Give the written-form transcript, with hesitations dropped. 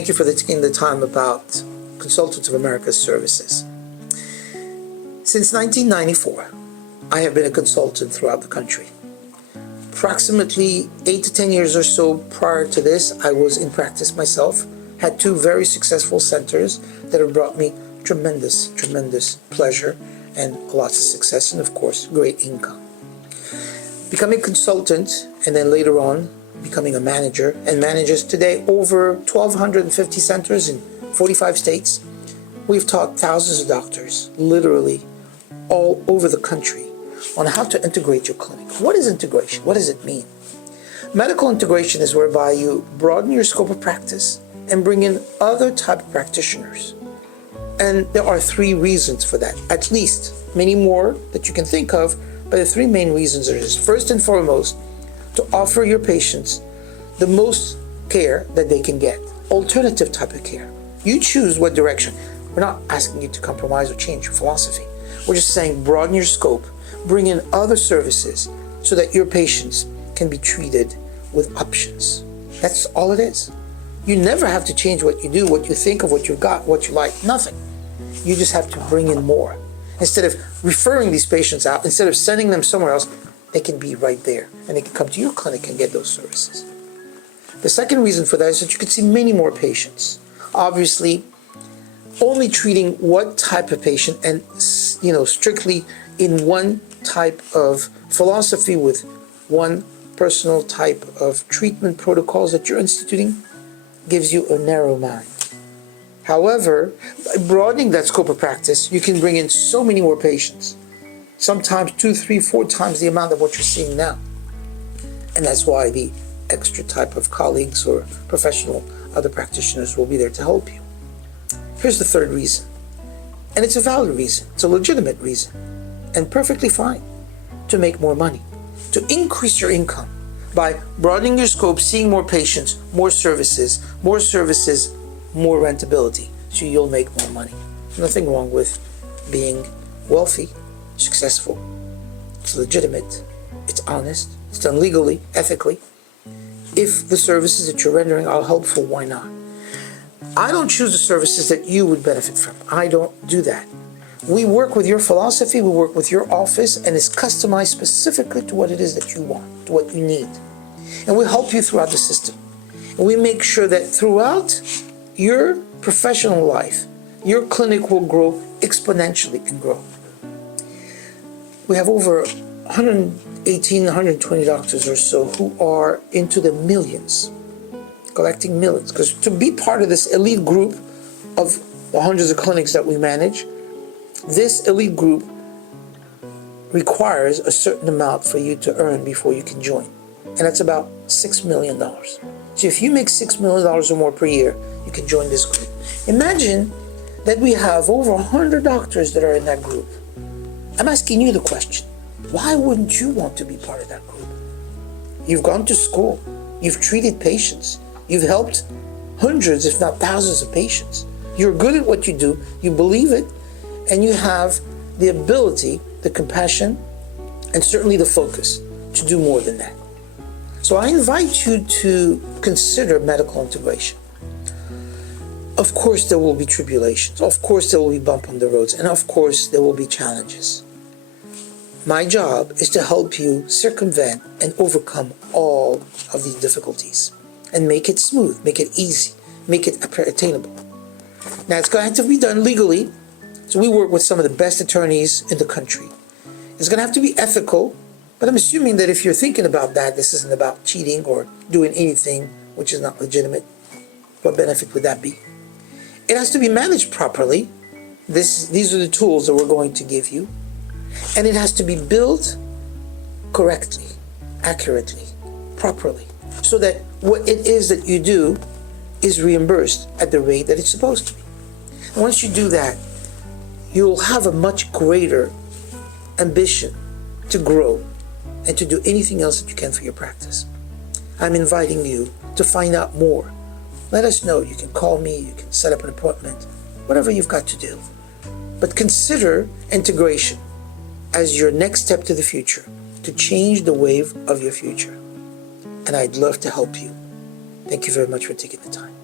Thank you for taking the time about Consultants of America's services. Since 1994, I have been a consultant throughout the country. Approximately 8 to 10 years or so prior to this, I was in practice myself, had 2 very successful centers that have brought me tremendous pleasure and lots of success and, of course, great income. Becoming a consultant and then later on becoming a manager and manages today over 1,250 centers in 45 states. We've taught thousands of doctors, literally all over the country, on how to integrate your clinic. What is integration? What does it mean? Medical integration is whereby you broaden your scope of practice and bring in other type of practitioners. And there are 3 reasons for that, at least, many more that you can think of, but the 3 main reasons are this. First and foremost, to offer your patients the most care that they can get, alternative type of care. You choose what direction. We're not asking you to compromise or change your philosophy. We're just saying broaden your scope, bring in other services so that your patients can be treated with options. That's all it is. You never have to change what you do, what you think of, what you got, what you like, nothing. You just have to bring in more. Instead of referring these patients out, instead of sending them somewhere else, they can be right there and they can come to your clinic and get those services. The second reason for that is that you can see many more patients. Obviously, only treating one type of patient and strictly in one type of philosophy with one personal type of treatment protocols that you're instituting gives you a narrow mind. However, by broadening that scope of practice, you can bring in so many more patients. Sometimes 2, 3, 4 times the amount of what you're seeing now. And that's why the extra type of colleagues or professional other practitioners will be there to help you. Here's the third reason. And it's a valid reason. It's a legitimate reason. And perfectly fine. To make more money. To increase your income by broadening your scope, seeing more patients, more services, more rentability. So you'll make more money. Nothing wrong with being wealthy, successful. It's legitimate. It's honest. It's done legally, ethically. If the services that you're rendering are helpful, why not? I don't choose the services that you would benefit from. I don't do that. We work with your philosophy, we work with your office, and it's customized specifically to what it is that you want, to what you need. And we help you throughout the system. And we make sure that throughout your professional life, your clinic will grow exponentially and grow. We have over 118, 120 doctors or so who are into the millions, collecting millions. Because to be part of this elite group of the hundreds of clinics that we manage, this elite group requires a certain amount for you to earn before you can join. And that's about $6 million. So if you make $6 million or more per year, you can join this group. Imagine that we have over 100 doctors that are in that group. I'm asking you the question, why wouldn't you want to be part of that group? You've gone to school, you've treated patients, you've helped hundreds, if not thousands of patients. You're good at what you do, you believe it, and you have the ability, the compassion, and certainly the focus to do more than that. So I invite you to consider medical integration. Of course there will be tribulations, of course there will be bump on the roads, and of course there will be challenges. My job is to help you circumvent and overcome all of these difficulties and make it smooth, make it easy, make it attainable. Now it's going to be done legally, so we work with some of the best attorneys in the country. It's going to have to be ethical, but I'm assuming that if you're thinking about that, this isn't about cheating or doing anything which is not legitimate. What benefit would that be? It has to be managed properly. These are the tools that we're going to give you. And it has to be built correctly, accurately, properly, so that what it is that you do is reimbursed at the rate that it's supposed to be. And once you do that, you'll have a much greater ambition to grow and to do anything else that you can for your practice. I'm inviting you to find out more. Let us know. You can call me, you can set up an appointment, whatever you've got to do. But consider integration as your next step to the future, to change the wave of your future. And I'd love to help you. Thank you very much for taking the time.